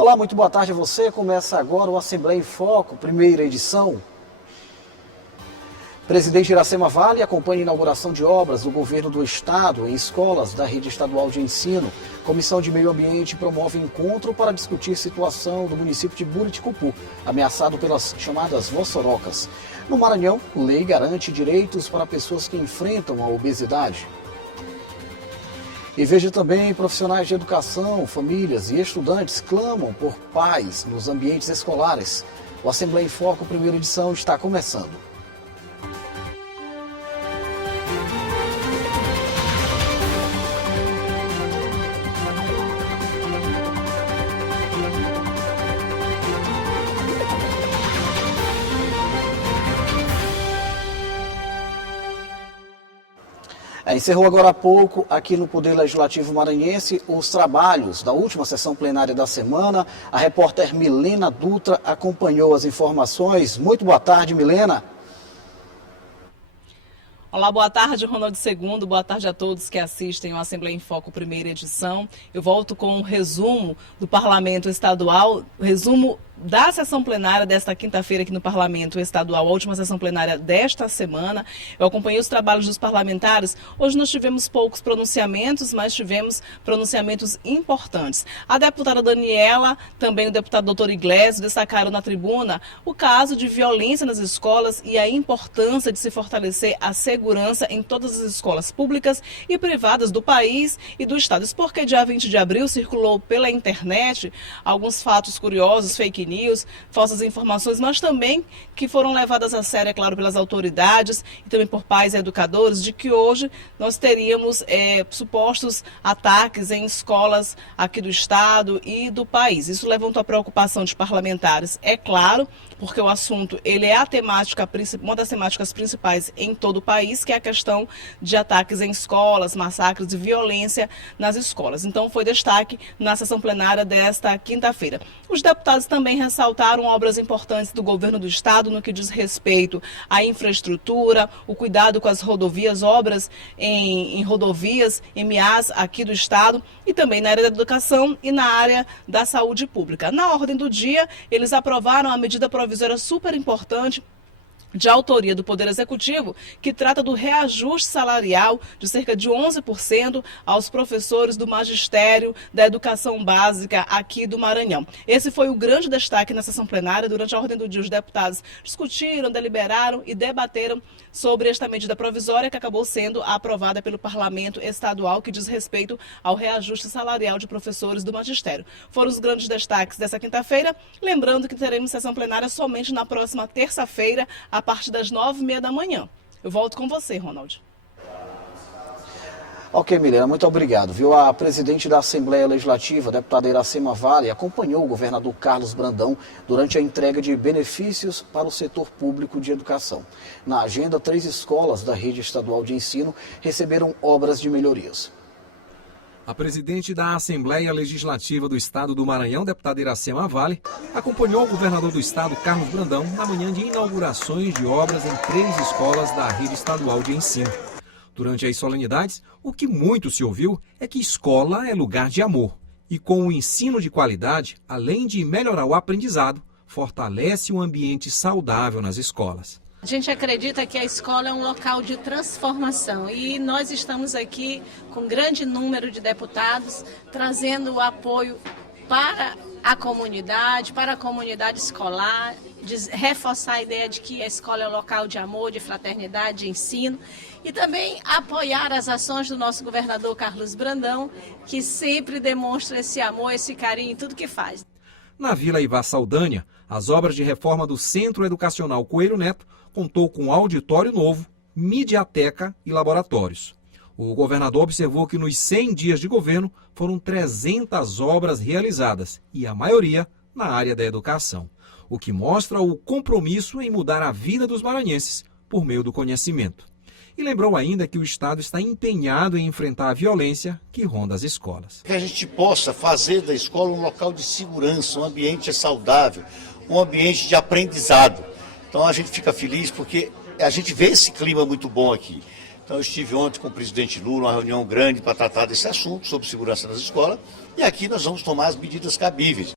Olá, muito boa tarde a você. Começa agora o Assembleia em Foco, primeira edição. Presidente Iracema Vale acompanha a inauguração de obras do governo do estado em escolas da rede estadual de ensino. Comissão de Meio Ambiente promove encontro para discutir situação do município de Buriticupu, ameaçado pelas chamadas vossorocas. No Maranhão, lei garante direitos para pessoas que enfrentam a obesidade. E veja também, profissionais de educação, famílias e estudantes clamam por paz nos ambientes escolares. O Assembleia em Foco, primeira edição, está começando. Encerrou agora há pouco, aqui no Poder Legislativo Maranhense, os trabalhos da última sessão plenária da semana. A repórter Milena Dutra acompanhou as informações. Muito boa tarde, Milena. Olá, boa tarde, Ronaldo II. Boa tarde a todos que assistem ao Assembleia em Foco, primeira edição. Eu volto com um resumo do Parlamento Estadual, resumo da sessão plenária desta quinta-feira aqui no Parlamento Estadual, a última sessão plenária desta semana. Eu acompanhei os trabalhos dos parlamentares. Hoje nós tivemos poucos pronunciamentos, mas tivemos pronunciamentos importantes. A deputada Daniela, também o deputado doutor Iglesias, destacaram na tribuna o caso de violência nas escolas e a importância de se fortalecer a segurança em todas as escolas públicas e privadas do país e do estado. Isso porque dia 20 de abril circulou pela internet alguns fatos curiosos, fake news, falsas informações, mas também que foram levadas a sério, é claro, pelas autoridades e também por pais e educadores, de que hoje nós teríamos supostos ataques em escolas aqui do estado e do país. Isso levantou a preocupação de parlamentares, é claro, porque o assunto ele é uma das temáticas principais em todo o país, que é a questão de ataques em escolas, massacres e violência nas escolas. Então foi destaque na sessão plenária desta quinta-feira. Os deputados também ressaltaram obras importantes do governo do estado no que diz respeito à infraestrutura, o cuidado com as rodovias, obras em rodovias, MAs aqui do estado e também na área da educação e na área da saúde pública. Na ordem do dia, eles aprovaram a medida provisória super importante de autoria do Poder Executivo, que trata do reajuste salarial de cerca de 11% aos professores do magistério da educação básica aqui do Maranhão. Esse foi o grande destaque na sessão plenária. Durante a ordem do dia, os deputados discutiram, deliberaram e debateram sobre esta medida provisória que acabou sendo aprovada pelo Parlamento Estadual, que diz respeito ao reajuste salarial de professores do magistério. Foram os grandes destaques dessa quinta-feira, lembrando que teremos sessão plenária somente na próxima terça-feira, a partir das 9h30 da manhã. Eu volto com você, Ronaldo. Ok, Milena, muito obrigado. Viu? A presidente da Assembleia Legislativa, a deputada Iracema Vale, acompanhou o governador Carlos Brandão durante a entrega de benefícios para o setor público de educação. Na agenda, 3 escolas da rede estadual de ensino receberam obras de melhorias. A presidente da Assembleia Legislativa do Estado do Maranhão, deputada Iracema Vale, acompanhou o governador do estado, Carlos Brandão, na manhã de inaugurações de obras em 3 escolas da rede estadual de ensino. Durante as solenidades, o que muito se ouviu é que escola é lugar de amor. E com o ensino de qualidade, além de melhorar o aprendizado, fortalece um ambiente saudável nas escolas. A gente acredita que a escola é um local de transformação e nós estamos aqui com um grande número de deputados trazendo o apoio para a comunidade escolar, de reforçar a ideia de que a escola é um local de amor, de fraternidade, de ensino e também apoiar as ações do nosso governador Carlos Brandão, que sempre demonstra esse amor, esse carinho em tudo que faz. Na Vila Ivar Saldanha, as obras de reforma do Centro Educacional Coelho Neto contou com auditório novo, mediateca e laboratórios. O governador observou que nos 100 dias de governo foram 300 obras realizadas e a maioria na área da educação, o que mostra o compromisso em mudar a vida dos maranhenses por meio do conhecimento. E lembrou ainda que o Estado está empenhado em enfrentar a violência que ronda as escolas. Que a gente possa fazer da escola um local de segurança, um ambiente saudável, um ambiente de aprendizado. Então a gente fica feliz porque a gente vê esse clima muito bom aqui. Então eu estive ontem com o presidente Lula, uma reunião grande para tratar desse assunto, sobre segurança nas escolas, e aqui nós vamos tomar as medidas cabíveis.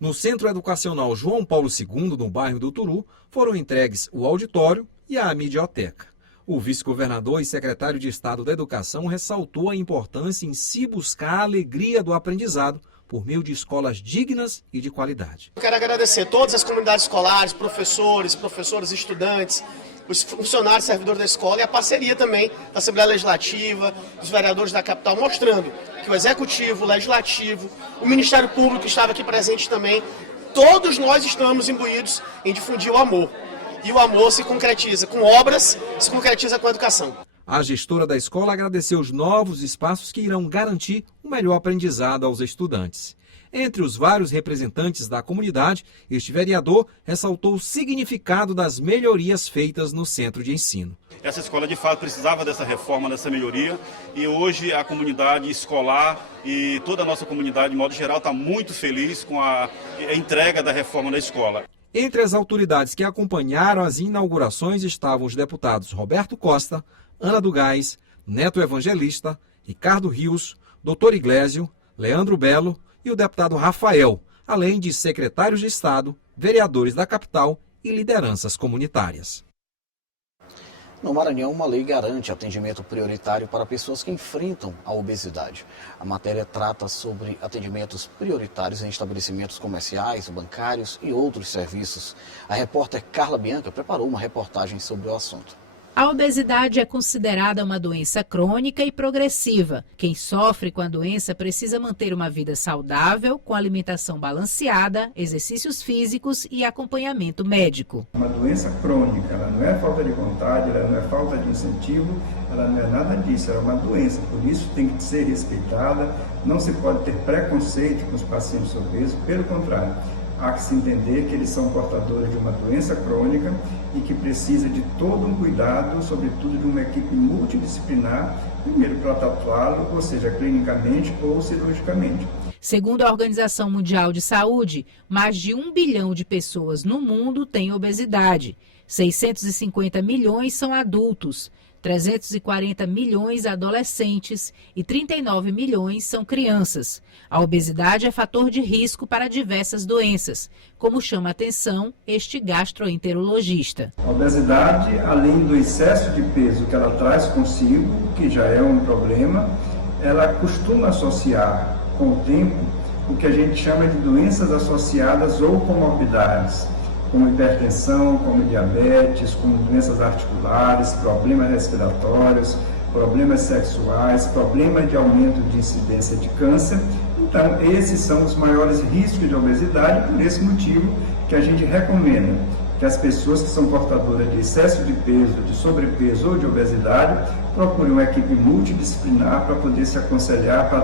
No Centro Educacional João Paulo II, no bairro do Turu, foram entregues o auditório e a midioteca. O vice-governador e secretário de Estado da Educação ressaltou a importância em se buscar a alegria do aprendizado por meio de escolas dignas e de qualidade. Eu quero agradecer todas as comunidades escolares, professores, estudantes, os funcionários, servidores da escola e a parceria também da Assembleia Legislativa, dos vereadores da capital, mostrando que o Executivo, o Legislativo, o Ministério Público que estava aqui presente também, todos nós estamos imbuídos em difundir o amor. E o amor se concretiza com obras, se concretiza com a educação. A gestora da escola agradeceu os novos espaços que irão garantir um melhor aprendizado aos estudantes. Entre os vários representantes da comunidade, este vereador ressaltou o significado das melhorias feitas no centro de ensino. Essa escola, de fato, precisava dessa reforma, dessa melhoria, e hoje a comunidade escolar e toda a nossa comunidade, de modo geral, está muito feliz com a entrega da reforma da escola. Entre as autoridades que acompanharam as inaugurações estavam os deputados Roberto Costa, Ana do Gás, Neto Evangelista, Ricardo Rios, Dr. Iglesio, Leandro Belo e o deputado Rafael, além de secretários de Estado, vereadores da capital e lideranças comunitárias. No Maranhão, uma lei garante atendimento prioritário para pessoas que enfrentam a obesidade. A matéria trata sobre atendimentos prioritários em estabelecimentos comerciais, bancários e outros serviços. A repórter Carla Bianca preparou uma reportagem sobre o assunto. A obesidade é considerada uma doença crônica e progressiva. Quem sofre com a doença precisa manter uma vida saudável, com alimentação balanceada, exercícios físicos e acompanhamento médico. Uma doença crônica, ela não é falta de vontade, ela não é falta de incentivo, ela não é nada disso, ela é uma doença, por isso tem que ser respeitada, não se pode ter preconceito com os pacientes obesos, pelo contrário. Há que se entender que eles são portadores de uma doença crônica e que precisa de todo um cuidado, sobretudo de uma equipe multidisciplinar, primeiro para tratá-lo, ou seja, clinicamente ou cirurgicamente. Segundo a Organização Mundial de Saúde, mais de 1 bilhão de pessoas no mundo têm obesidade. 650 milhões são adultos, 340 milhões adolescentes e 39 milhões são crianças. A obesidade é fator de risco para diversas doenças, como chama a atenção este gastroenterologista. A obesidade, além do excesso de peso que ela traz consigo, que já é um problema, ela costuma associar com o tempo o que a gente chama de doenças associadas ou comorbidades, como hipertensão, como diabetes, como doenças articulares, problemas respiratórios, problemas sexuais, problema de aumento de incidência de câncer. Então, esses são os maiores riscos de obesidade, por esse motivo que a gente recomenda que as pessoas que são portadoras de excesso de peso, de sobrepeso ou de obesidade, procurem uma equipe multidisciplinar para poder se aconselhar, para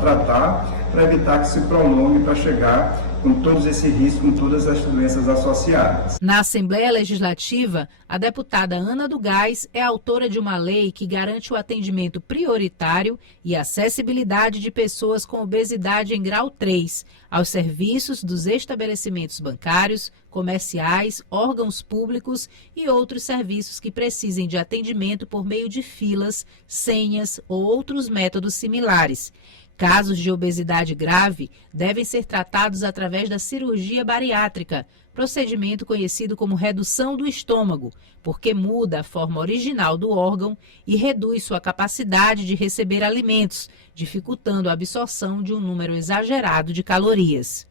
tratar, para evitar que se prolongue, para chegar com todos esses riscos, com todas as doenças associadas. Na Assembleia Legislativa, a deputada Ana do Gás é autora de uma lei que garante o atendimento prioritário e acessibilidade de pessoas com obesidade em grau 3 aos serviços dos estabelecimentos bancários, comerciais, órgãos públicos e outros serviços que precisem de atendimento por meio de filas, senhas ou outros métodos similares. Casos de obesidade grave devem ser tratados através da cirurgia bariátrica, procedimento conhecido como redução do estômago, porque muda a forma original do órgão e reduz sua capacidade de receber alimentos, dificultando a absorção de um número exagerado de calorias.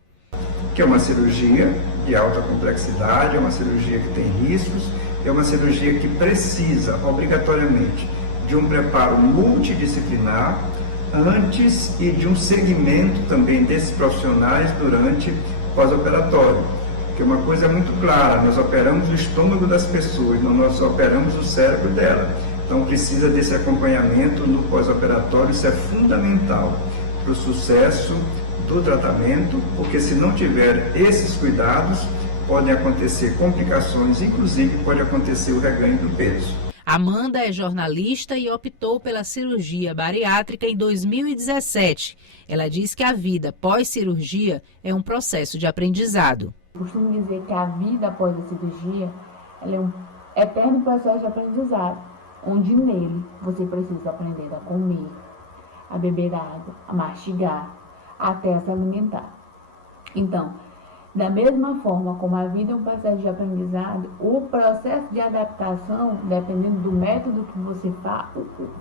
Que é uma cirurgia de alta complexidade, é uma cirurgia que tem riscos, é uma cirurgia que precisa, obrigatoriamente, de um preparo multidisciplinar, antes e de um segmento também desses profissionais durante o pós-operatório. Porque uma coisa é muito clara, nós operamos o estômago das pessoas, não nós operamos o cérebro dela. Então precisa desse acompanhamento no pós-operatório, isso é fundamental para o sucesso do tratamento, porque se não tiver esses cuidados, podem acontecer complicações, inclusive pode acontecer o reganho do peso. Amanda é jornalista e optou pela cirurgia bariátrica em 2017. Ela diz que a vida pós-cirurgia é um processo de aprendizado. Eu costumo dizer que a vida após a cirurgia ela é um eterno processo de aprendizado, onde nele você precisa aprender a comer, a beber água, a mastigar, até a se alimentar. Então, Da mesma forma como a vida é um processo de aprendizado, o processo de adaptação, dependendo do método que você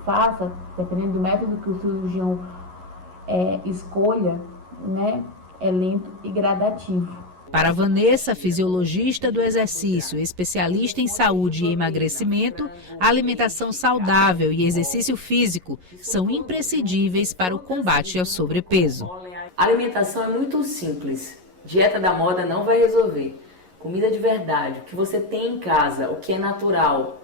faça, dependendo do método que o cirurgião escolha, né, é lento e gradativo. Para Vanessa, fisiologista do exercício, especialista em saúde e emagrecimento, a alimentação saudável e exercício físico são imprescindíveis para o combate ao sobrepeso. A alimentação é muito simples. Dieta da moda não vai resolver. Comida de verdade, o que você tem em casa, o que é natural.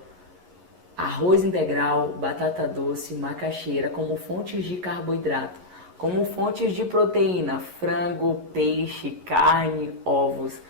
Arroz integral, batata doce, macaxeira como fontes de carboidrato. Como fontes de proteína, frango, peixe, carne, ovos.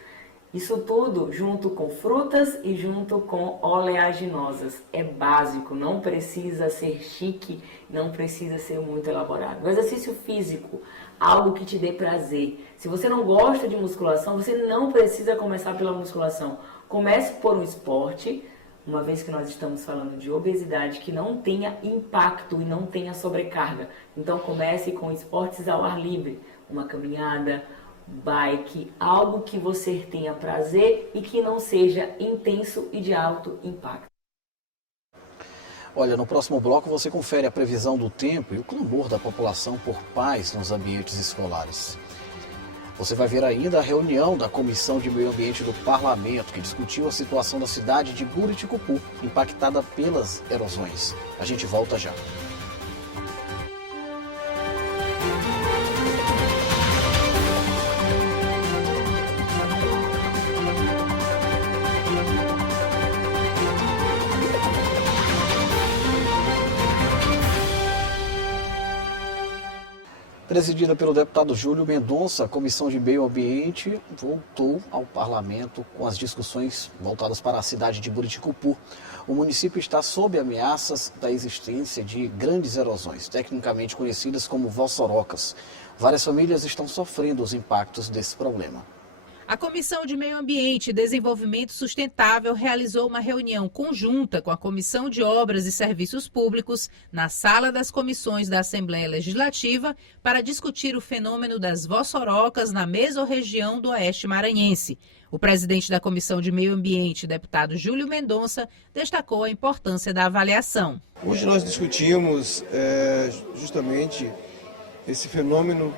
Isso tudo junto com frutas e junto com oleaginosas. É básico, não precisa ser chique, não precisa ser muito elaborado. O exercício físico, algo que te dê prazer. Se você não gosta de musculação, você não precisa começar pela musculação. Comece por um esporte, uma vez que nós estamos falando de obesidade, que não tenha impacto e não tenha sobrecarga. Então comece com esportes ao ar livre, uma caminhada, bike, algo que você tenha prazer e que não seja intenso e de alto impacto. Olha, no próximo bloco você confere a previsão do tempo e o clamor da população por paz nos ambientes escolares. Você vai ver ainda a reunião da Comissão de Meio Ambiente do Parlamento, que discutiu a situação da cidade de Buriticupu, impactada pelas erosões. A gente volta já. Presidida pelo deputado Júlio Mendonça, a Comissão de Meio Ambiente voltou ao parlamento com as discussões voltadas para a cidade de Buriticupu. O município está sob ameaças da existência de grandes erosões, tecnicamente conhecidas como vossorocas. Várias famílias estão sofrendo os impactos desse problema. A Comissão de Meio Ambiente e Desenvolvimento Sustentável realizou uma reunião conjunta com a Comissão de Obras e Serviços Públicos na Sala das Comissões da Assembleia Legislativa para discutir o fenômeno das vossorocas na mesorregião do Oeste Maranhense. O presidente da Comissão de Meio Ambiente, deputado Júlio Mendonça, destacou a importância da avaliação. Hoje nós discutimos justamente esse fenômeno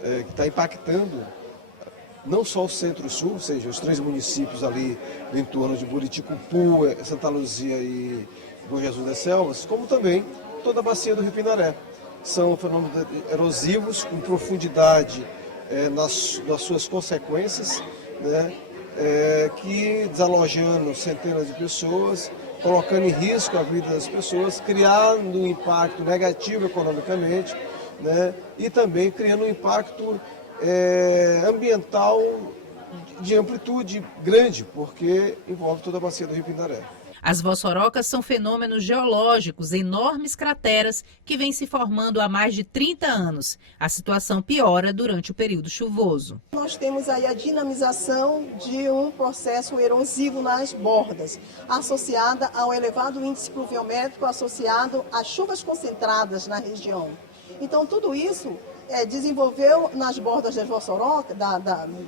que está impactando não só o Centro-Sul, ou seja, os 3 municípios ali do entorno de Buriticupu, Santa Luzia e Bom Jesus das Selvas, como também toda a bacia do Rio Pinaré. São fenômenos erosivos com profundidade nas suas consequências, né, que desalojando centenas de pessoas, colocando em risco a vida das pessoas, criando um impacto negativo economicamente, né, e também criando um impacto ambiental de amplitude grande, porque envolve toda a bacia do Rio Pindaré. As vossorocas são fenômenos geológicos, enormes crateras que vêm se formando há mais de 30 anos. A situação piora durante o período chuvoso. Nós temos aí a dinamização de um processo erosivo nas bordas, associada ao elevado índice pluviométrico, associado às chuvas concentradas na região. Então, tudo isso desenvolveu nas bordas das vossorocas,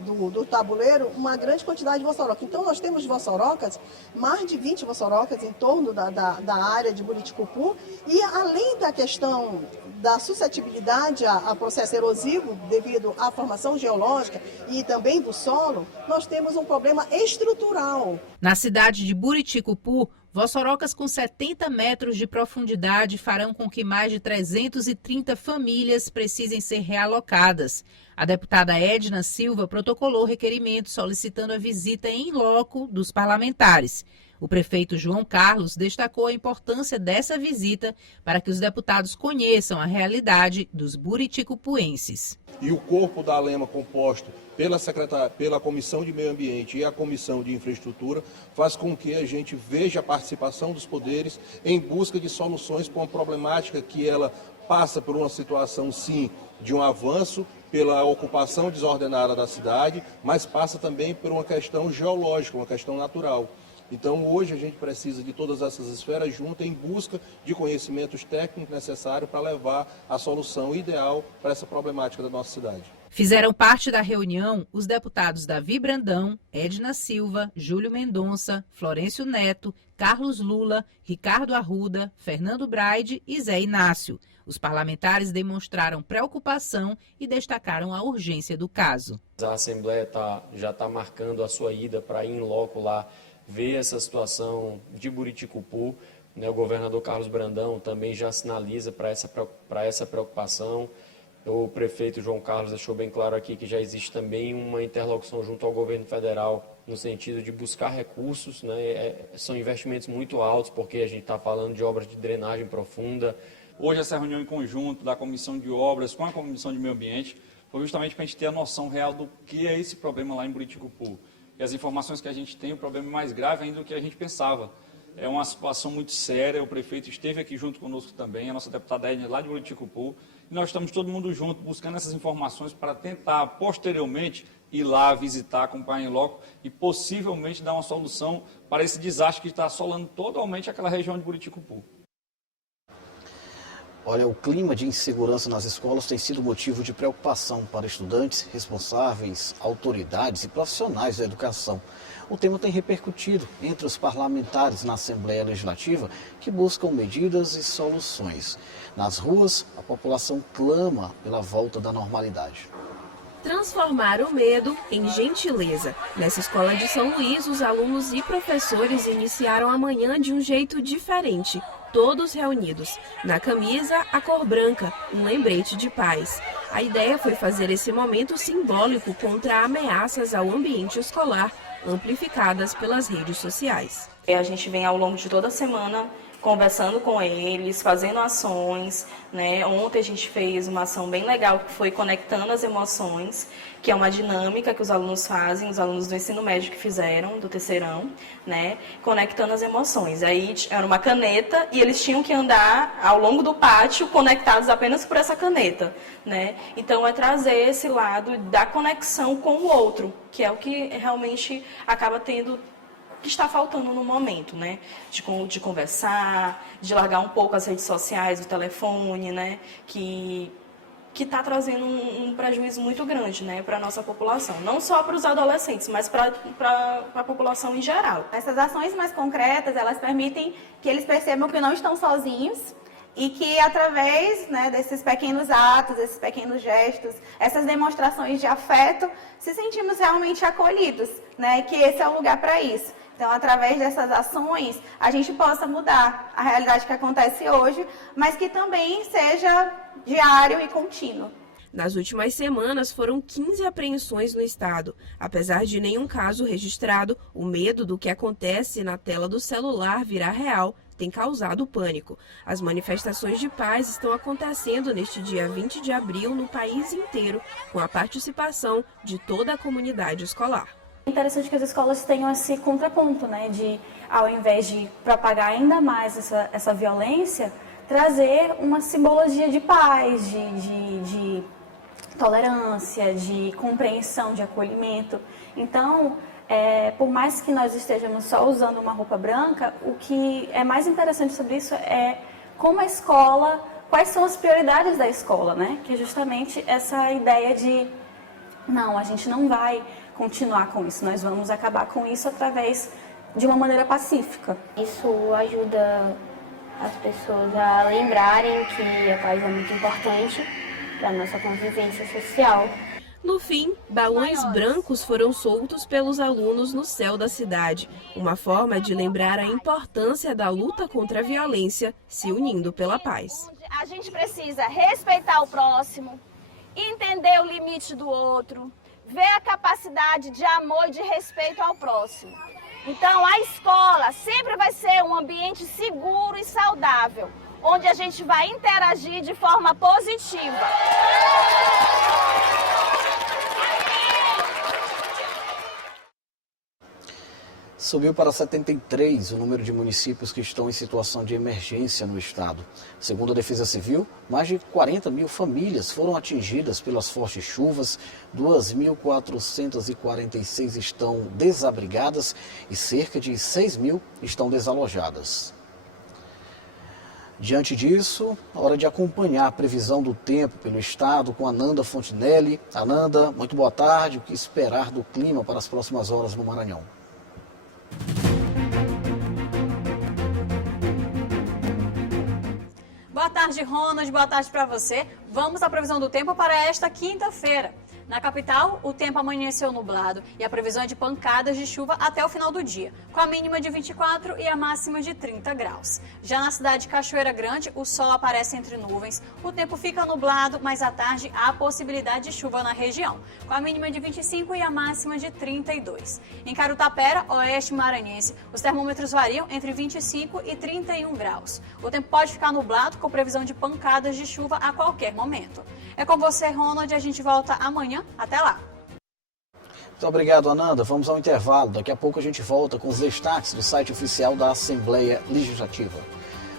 do tabuleiro, uma grande quantidade de vossorocas. Então, nós temos vossorocas, mais de 20 vossorocas em torno da área de Buriticupu, e além da questão da suscetibilidade a processo erosivo, devido à formação geológica e também do solo, nós temos um problema estrutural. Na cidade de Buriticupu, vossorocas com 70 metros de profundidade farão com que mais de 330 famílias precisem ser realocadas. A deputada Edna Silva protocolou requerimento solicitando a visita em loco dos parlamentares. O prefeito João Carlos destacou a importância dessa visita para que os deputados conheçam a realidade dos buriticupuenses. E o corpo da ALEMA, composto pela Comissão de Meio Ambiente e a Comissão de Infraestrutura, faz com que a gente veja a participação dos poderes em busca de soluções para uma problemática que ela passa por uma situação, sim, de um avanço pela ocupação desordenada da cidade, mas passa também por uma questão geológica, uma questão natural. Então, hoje a gente precisa de todas essas esferas juntas em busca de conhecimentos técnicos necessários para levar a solução ideal para essa problemática da nossa cidade. Fizeram parte da reunião os deputados Davi Brandão, Edna Silva, Júlio Mendonça, Florencio Neto, Carlos Lula, Ricardo Arruda, Fernando Braide e Zé Inácio. Os parlamentares demonstraram preocupação e destacaram a urgência do caso. A Assembleia já está marcando a sua ida para ir em loco lá, ver essa situação de Buriticupu. O governador Carlos Brandão também já sinaliza para essa preocupação. O prefeito João Carlos deixou bem claro aqui que já existe também uma interlocução junto ao governo federal no sentido de buscar recursos, são investimentos muito altos, porque a gente está falando de obras de drenagem profunda. Hoje essa reunião em conjunto da Comissão de Obras com a Comissão de Meio Ambiente foi justamente para a gente ter a noção real do que é esse problema lá em Buriticupu. E as informações que a gente tem, o problema é mais grave ainda do que a gente pensava. É uma situação muito séria, o prefeito esteve aqui junto conosco também, a nossa deputada Edna lá de Buriticupu, e nós estamos todo mundo junto buscando essas informações para tentar, posteriormente, ir lá visitar, acompanhar em loco e possivelmente dar uma solução para esse desastre que está assolando totalmente aquela região de Buriticupu. Olha, o clima de insegurança nas escolas tem sido motivo de preocupação para estudantes, responsáveis, autoridades e profissionais da educação. O tema tem repercutido entre os parlamentares na Assembleia Legislativa, que buscam medidas e soluções. Nas ruas, a população clama pela volta da normalidade. Transformar o medo em gentileza. Nessa escola de São Luís, os alunos e professores iniciaram a manhã de um jeito diferente. Todos reunidos. Na camisa, a cor branca, um lembrete de paz. A ideia foi fazer esse momento simbólico contra ameaças ao ambiente escolar, amplificadas pelas redes sociais. A gente vem ao longo de toda a semana conversando com eles, fazendo ações, Ontem a gente fez uma ação bem legal que foi Conectando as Emoções, que é uma dinâmica que os alunos fazem, os alunos do ensino médio que fizeram, do terceirão, Conectando as emoções. Aí era uma caneta e eles tinham que andar ao longo do pátio conectados apenas por essa caneta, Então é trazer esse lado da conexão com o outro, que é o que realmente acaba tendo, que está faltando no momento, de conversar, de largar um pouco as redes sociais, o telefone, que está trazendo um prejuízo muito grande, para a nossa população. Não só para os adolescentes, mas para a população em geral. Essas ações mais concretas, elas permitem que eles percebam que não estão sozinhos e que através desses pequenos atos, esses pequenos gestos, essas demonstrações de afeto, se sentimos realmente acolhidos, e que esse é o lugar para isso. Então, através dessas ações, a gente possa mudar a realidade que acontece hoje, mas que também seja diário e contínuo. Nas últimas semanas, foram 15 apreensões no estado. Apesar de nenhum caso registrado, o medo do que acontece na tela do celular virar real tem causado pânico. As manifestações de paz estão acontecendo neste dia 20 de abril no país inteiro, com a participação de toda a comunidade escolar. É interessante que as escolas tenham esse contraponto, de, ao invés de propagar ainda mais essa violência, trazer uma simbologia de paz, de tolerância, de compreensão, de acolhimento. Então, por mais que nós estejamos só usando uma roupa branca, o que é mais interessante sobre isso é como a escola, quais são as prioridades da escola, que é justamente essa ideia de, não, a gente não vai continuar com isso, nós vamos acabar com isso através de uma maneira pacífica. Isso ajuda as pessoas a lembrarem que a paz é muito importante para a nossa convivência social. No fim, balões brancos foram soltos pelos alunos no céu da cidade, uma forma de lembrar a importância da luta contra a violência, se unindo pela paz. A gente precisa respeitar o próximo, entender o limite do outro, ver a capacidade de amor e de respeito ao próximo. Então, a escola sempre vai ser um ambiente seguro e saudável, onde a gente vai interagir de forma positiva. Subiu para 73 o número de municípios que estão em situação de emergência no estado. Segundo a Defesa Civil, mais de 40 mil famílias foram atingidas pelas fortes chuvas, 2.446 estão desabrigadas e cerca de 6 mil estão desalojadas. Diante disso, hora de acompanhar a previsão do tempo pelo estado com Ananda Fontinelli. Ananda, muito boa tarde. O que esperar do clima para as próximas horas no Maranhão? Boa tarde, Ronald. Boa tarde para você. Vamos à previsão do tempo para esta quinta-feira. Na capital, o tempo amanheceu nublado e a previsão é de pancadas de chuva até o final do dia, com a mínima de 24 e a máxima de 30 graus. Já na cidade de Cachoeira Grande, o sol aparece entre nuvens, o tempo fica nublado, mas à tarde há possibilidade de chuva na região, com a mínima de 25 e a máxima de 32. Em Carutapera, oeste maranhense, os termômetros variam entre 25 e 31 graus. O tempo pode ficar nublado com previsão de pancadas de chuva a qualquer momento. É com você, Ronald, a gente volta amanhã. Até lá! Muito obrigado, Ananda. Vamos ao intervalo. Daqui a pouco a gente volta com os destaques do site oficial da Assembleia Legislativa.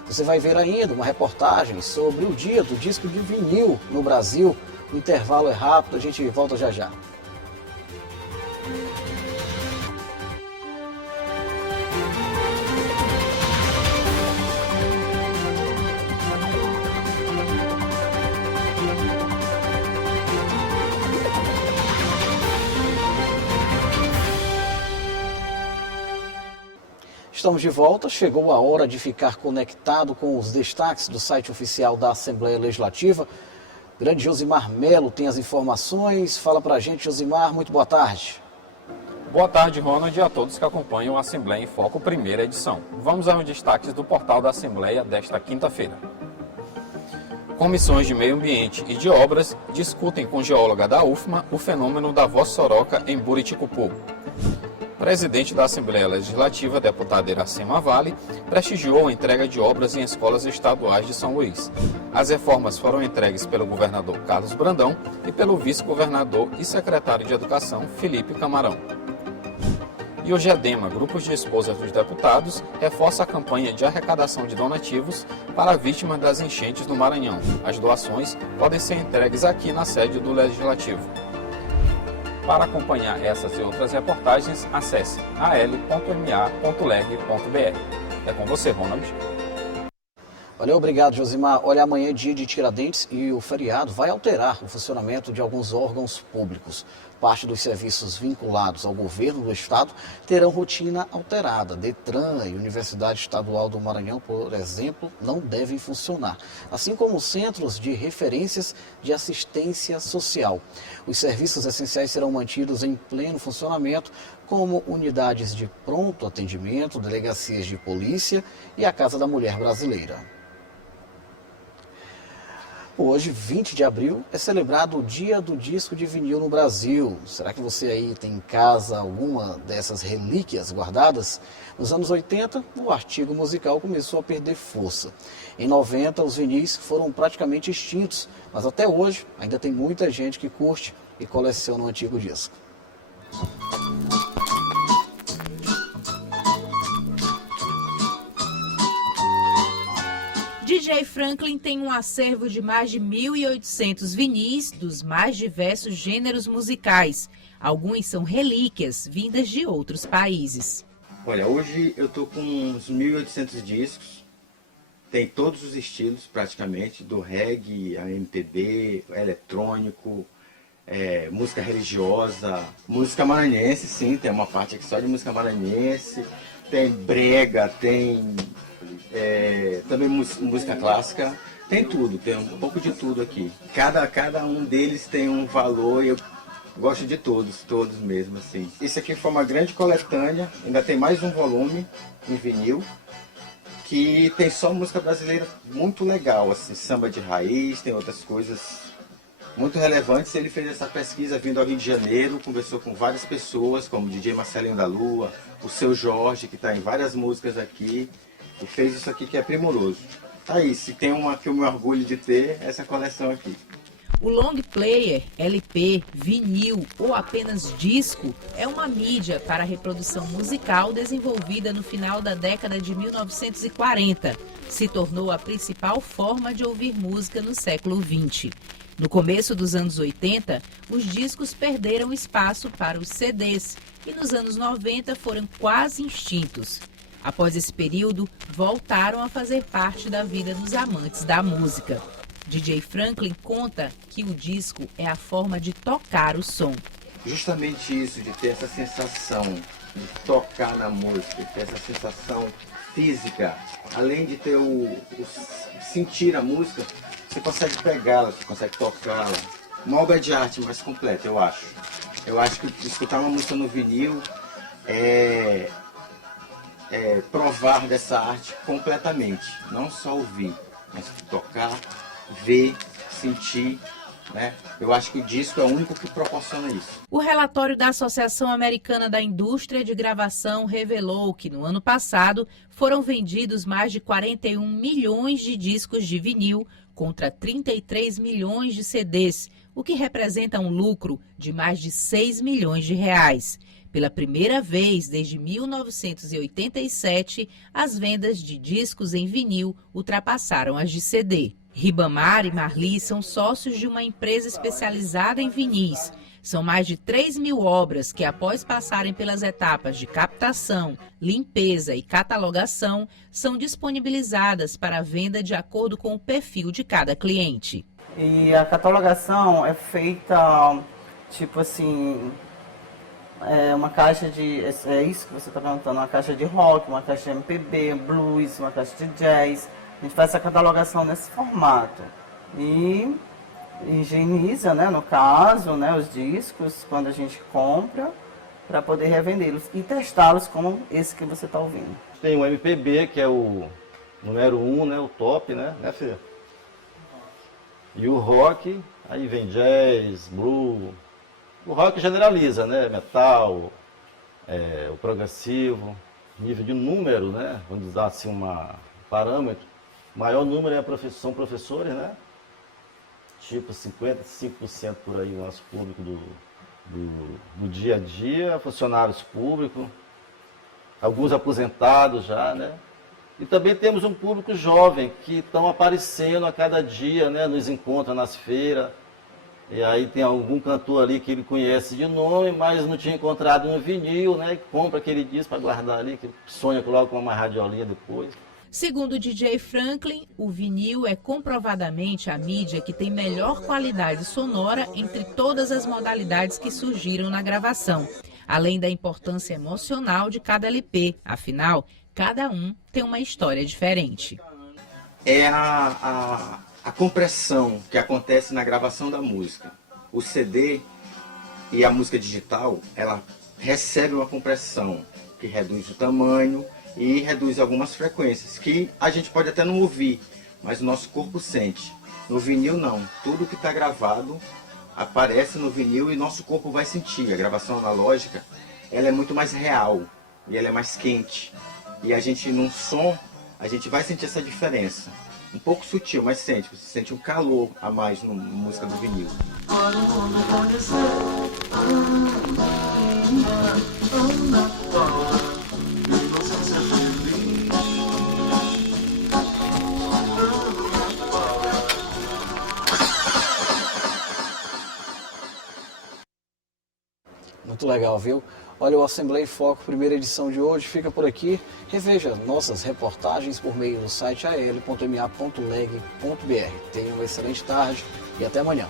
Você vai ver ainda uma reportagem sobre o dia do disco de vinil no Brasil. O intervalo é rápido, a gente volta já já. Estamos de volta, chegou a hora de ficar conectado com os destaques do site oficial da Assembleia Legislativa. O grande Josimar Melo tem as informações. Fala pra gente, Josimar, muito boa tarde. Boa tarde, Ronald, e a todos que acompanham a Assembleia em Foco, primeira edição. Vamos aos destaques do portal da Assembleia desta quinta-feira. Comissões de Meio Ambiente e de Obras discutem com geóloga da UFMA o fenômeno da voz soroca em Buriticupu. Presidente da Assembleia Legislativa, deputada Iracema Vale, prestigiou a entrega de obras em escolas estaduais de São Luís. As reformas foram entregues pelo governador Carlos Brandão e pelo vice-governador e secretário de Educação, Felipe Camarão. E o GEDEMA, grupos de esposas dos deputados, reforça a campanha de arrecadação de donativos para vítimas das enchentes do Maranhão. As doações podem ser entregues aqui na sede do Legislativo. Para acompanhar essas e outras reportagens, acesse al.ma.leg.br. É com você, Ronald. Valeu, obrigado, Josimar. Olha, amanhã é dia de Tiradentes e o feriado vai alterar o funcionamento de alguns órgãos públicos. Parte dos serviços vinculados ao governo do estado terão rotina alterada. Detran e Universidade Estadual do Maranhão, por exemplo, não devem funcionar. Assim como centros de referências de assistência social. Os serviços essenciais serão mantidos em pleno funcionamento, como unidades de pronto atendimento, delegacias de polícia e a Casa da Mulher Brasileira. Hoje, 20 de abril, é celebrado o Dia do Disco de Vinil no Brasil. Será que você aí tem em casa alguma dessas relíquias guardadas? Nos anos 80, o artigo musical começou a perder força. Em 90, os vinis foram praticamente extintos, mas até hoje ainda tem muita gente que curte e coleciona o antigo disco. DJ Franklin tem um acervo de mais de 1.800 vinis dos mais diversos gêneros musicais. Alguns são relíquias vindas de outros países. Olha, hoje eu tô com uns 1.800 discos. Tem todos os estilos praticamente, do reggae, a MPB, eletrônico, música religiosa, música maranhense, sim, tem uma parte aqui só de música maranhense, tem brega, tem também música clássica, tem tudo, tem um pouco de tudo aqui. Cada um deles tem um valor e eu gosto de todos mesmo, assim. Isso aqui foi uma grande coletânea, ainda tem mais um volume em vinil, que tem só música brasileira muito legal, assim, samba de raiz, tem outras coisas muito relevantes. Ele fez essa pesquisa vindo ao Rio de Janeiro, conversou com várias pessoas, como o DJ Marcelinho da Lua, o Seu Jorge, que está em várias músicas aqui, e fez isso aqui que é primoroso. Tá aí, se tem uma que eu me orgulho de ter, essa coleção aqui. O long player, LP, vinil ou apenas disco é uma mídia para reprodução musical desenvolvida no final da década de 1940. Se tornou a principal forma de ouvir música no século XX. No começo dos anos 80, os discos perderam espaço para os CDs e nos anos 90 foram quase extintos. Após esse período, voltaram a fazer parte da vida dos amantes da música. DJ Franklin conta que o disco é a forma de tocar o som. Justamente isso, de ter essa sensação de tocar na música, ter essa sensação física, além de ter o sentir a música, você consegue pegá-la, você consegue tocá-la. Uma obra de arte mais completa, eu acho. Eu acho que escutar uma música no vinil é provar dessa arte completamente, não só ouvir, mas tocar, ver, sentir, né? Eu acho que o disco é o único que proporciona isso. O relatório da Associação Americana da Indústria de Gravação revelou que no ano passado foram vendidos mais de 41 milhões de discos de vinil contra 33 milhões de CDs, o que representa um lucro de mais de 6 milhões de reais. Pela primeira vez desde 1987, as vendas de discos em vinil ultrapassaram as de CD. Ribamar e Marli são sócios de uma empresa especializada em vinis. São mais de 3 mil obras que, após passarem pelas etapas de captação, limpeza e catalogação, são disponibilizadas para venda de acordo com o perfil de cada cliente. E a catalogação é feita, tipo assim, uma caixa de, é isso que você está perguntando, uma caixa de rock, uma caixa de MPB, blues, uma caixa de jazz. A gente faz essa catalogação nesse formato e higieniza, né, no caso, né, os discos quando a gente compra para poder revendê-los e testá-los como esse que você está ouvindo. Tem o MPB, que é o número 1, né, o top, né, Fê? E o rock, aí vem jazz, blues. O rock generaliza, né, metal, o progressivo, nível de número, né, vamos usar assim um parâmetro. O maior número são professores, né? Tipo 55% por aí o nosso público do dia a dia, funcionários públicos, alguns aposentados já, né? E também temos um público jovem que estão aparecendo a cada dia, né? Nos encontra nas feiras. E aí tem algum cantor ali que ele conhece de nome, mas não tinha encontrado no vinil, né? E compra aquele disco para guardar ali, que sonha logo com uma radiolinha depois. Segundo o DJ Franklin, o vinil é comprovadamente a mídia que tem melhor qualidade sonora entre todas as modalidades que surgiram na gravação, além da importância emocional de cada LP. Afinal, cada um tem uma história diferente. É a compressão que acontece na gravação da música. O CD e a música digital, ela recebe uma compressão que reduz o tamanho e reduz algumas frequências, que a gente pode até não ouvir, mas o nosso corpo sente. No vinil não, tudo que está gravado aparece no vinil e nosso corpo vai sentir. A gravação analógica, ela é muito mais real e ela é mais quente. E a gente, num som, a gente vai sentir essa diferença. Um pouco sutil, mas você sente um calor a mais na música do vinil. Muito legal, viu? Olha, o Assembleia em Foco, primeira edição de hoje, fica por aqui. Reveja nossas reportagens por meio do site al.ma.leg.br. Tenha uma excelente tarde e até amanhã.